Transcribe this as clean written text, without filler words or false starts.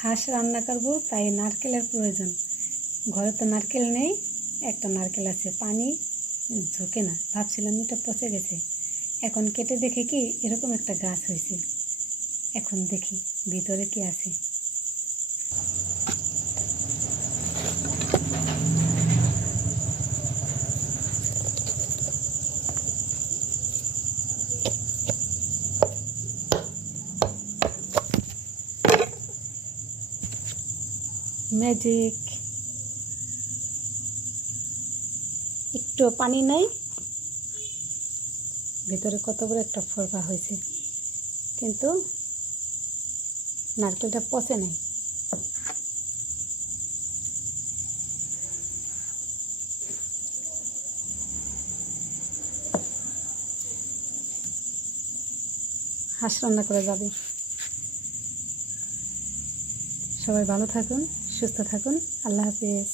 হাঁস রান্না করব, তাই নারকেলের প্রয়োজন। ঘরে তো নারকেল নেই, একটা নারকেল আছে, পানি ঝোঁকে না, ভাবছিলাম এটা পচে গেছে। এখন কেটে দেখে কি এরকম একটা গাছ হয়েছে। এখন দেখি ভিতরে কি আছে। ম্যাজিক, একটু পানি নাই, ভিতরে কত বড় একটা ফোরপা হয়েছে, কিন্তু নারকেলটা পচে নাই। হাঁস রান্না করা যাবে। সবাই ভালো থাকুন, সুস্থ থাকুন। আল্লাহ হাফেজ।